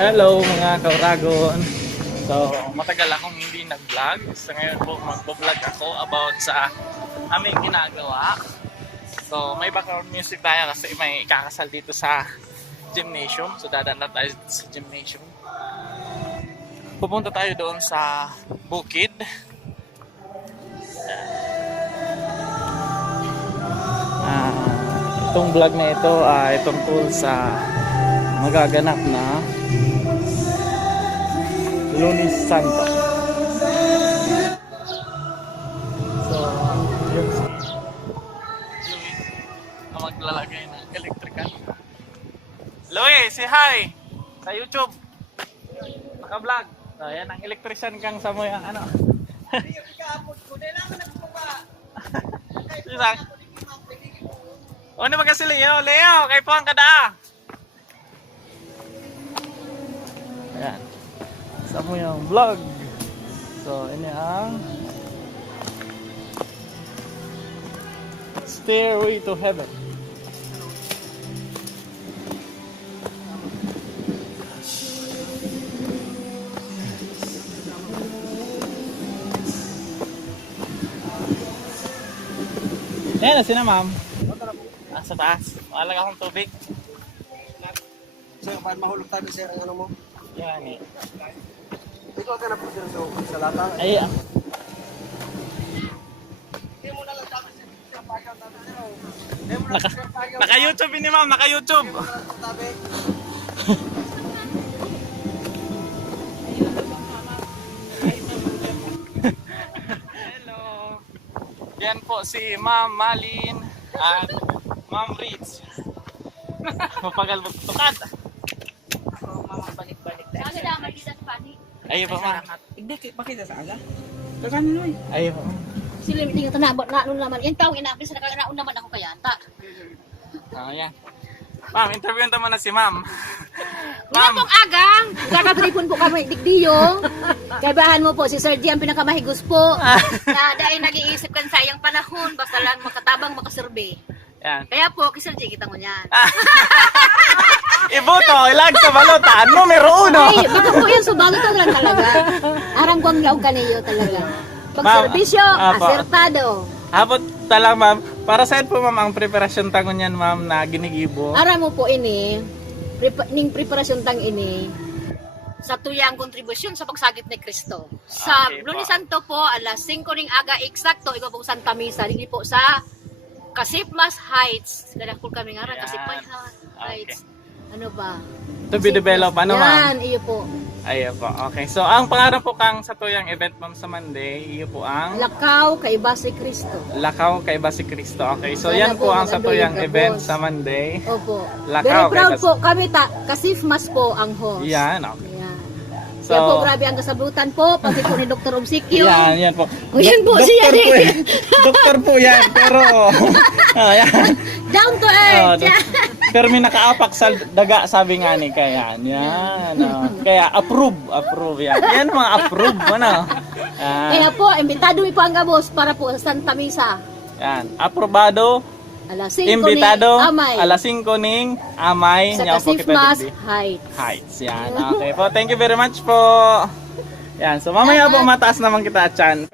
Hello mga kauragon. So, matagal akong hindi nag-vlog. So, ngayon po mag-vlog ako about sa aming ginagawa. So, may background music tayo kasi may kakasal dito sa gymnasium. So, dadaan na tayo sa gymnasium. Pupunta tayo doon sa bukid. Itong vlog na ito ay tungkol sa magaganap na Lunes Santo. So, yun si Louis na maglalagay ng electrical. Louis, say hi sa YouTube. Naka-vlog. So, yan ang electrician kang sa mo yung ano. Sisang. O, ano ba kasi Leo? Leo, kay po ang kada. Ayan. Sa mo yung vlog. So, ini ang Stairway to Heaven. Ayan na sina ma'am. Sa taas. Malag akong tubig. Sir, paano mahulog tayo sir ang ano mo? Yan eh. Ikaw ka na po sir sa lata. Ay, Hindi mo na lang sabi sir. naka-YouTube ini ma'am, naka-YouTube. Hello. Yan po si Ma'am Malin at Ma'am Ritz. Mapagal mo tukad. Balik-balik tayo. Aga na, makita sa panik. Ayun po ma'am. Hindi, makita sa aga. Kakanin mo eh. Ayun po. Sila yung tingin tanabot na ano naman. Yung tao inapin sa nakakanaon naman ako kaya. Ta. Yan. Ma'am, interview naman na si ma'am. Nga pong agang. Kakatripon po kami digdiyong. Kaibahan mo po si Sir G ang pinakamahigos po. Na dahil nag-iisip kan sayang panahon. Basta lang makatabang makasurvey. Yan. Kaya po, kay Sir G kita mo niyan. Iboto, ilag sa balotan, numero 1. Ay, baka po yan, subalo to lang talaga. Arang ko ang laog kaniyo talaga. Pag Ma'am, serbisyo, apo. asertado. Habot tala ma'am, para saan po ma'am ang preparasyon tangon yan ma'am na ginigibo? Aram mo po ini, ning preparasyon tang ini, sa tuyang kontribusyon sa pagsagip ni Kristo. Sa Okay po. Lunes Santo po, alas 5 ning aga eksakto, ikaw po Santa Misa, hindi po sa Kasipmas Heights. Ganakul kami nga rin, Yan. Kasipmas Heights. Ano ba? To be developed, ano ma'am? Yan, iyo po. Ayun po, okay. So, ang pangarap po kang sa tuyang event ma'am sa Monday, iyo po ang Lakaw kay Base Kristo. Lakaw kay Basi Cristo. Okay, so Sana yan po po ang sa mag-andun tuyang yung event kabos. sa Monday. Opo. Lakaw Very kay proud Bas- po kami Kasipmas po ang host. Yan, okay. Yan. So, Yan po, grabe ang kasabutan po, pati po ni Dr. Obsequio. yan po. O yan po siya Doktor po rin. yan. Doktor po yan, pero yan. Down to Oh, earth. pero may nakaapak sa daga, sabi nga ni kaya. Yan. Kaya approve yan. Yan mga approve, ano. Kaya po, imbitado mi po ang gabos para po sa Santa Misa. Yan. Aprobado, Alas 5 imbitado, ni Amay. alas 5 ning Amay. Sa Yan po kita Kasipmas digdi. Heights. Heights. Yan. Okay po. Thank you very much po. Yan. So mamaya po mataas naman kita chan.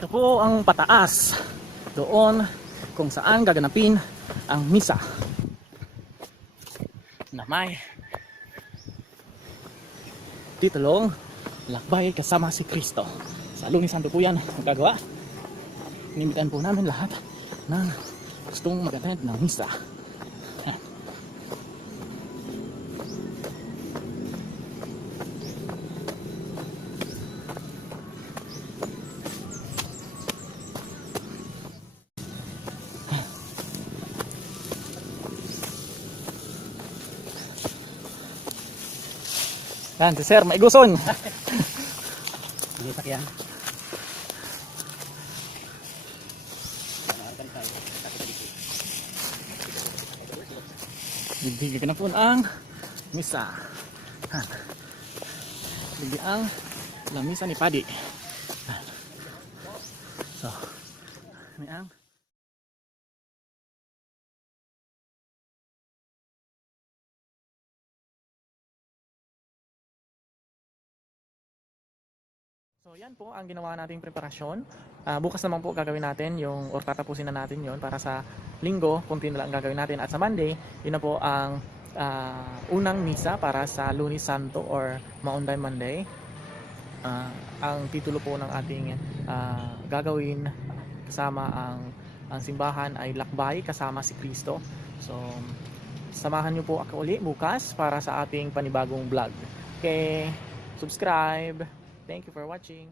Ito po ang pataas doon kung saan gaganapin ang misa na may titulong Lakbay Kasama si Kristo. Sa Lunes Santo po yan magagawa. Inimbitan po namin lahat ng gustong mag-attend ng misa. Yan, si Sir, maiguson. Hindi pa yan. Bibigyan na po ang misa. Bibigyan ang misa ni Padi. So, ini ang So yan po ang ginawa nating preparasyon. Bukas naman po gagawin natin yung or tatapusin na natin yon para sa linggo, kunti na lang gagawin natin. At sa Monday, yun na po ang unang misa para sa Lunes Santo or Maunday Monday. Ang titulo po ng ating gagawin kasama ang simbahan ay Lakbay Kasama si Kristo. So samahan niyo po ako uli bukas para sa ating panibagong vlog. Okay, subscribe. Thank you for watching.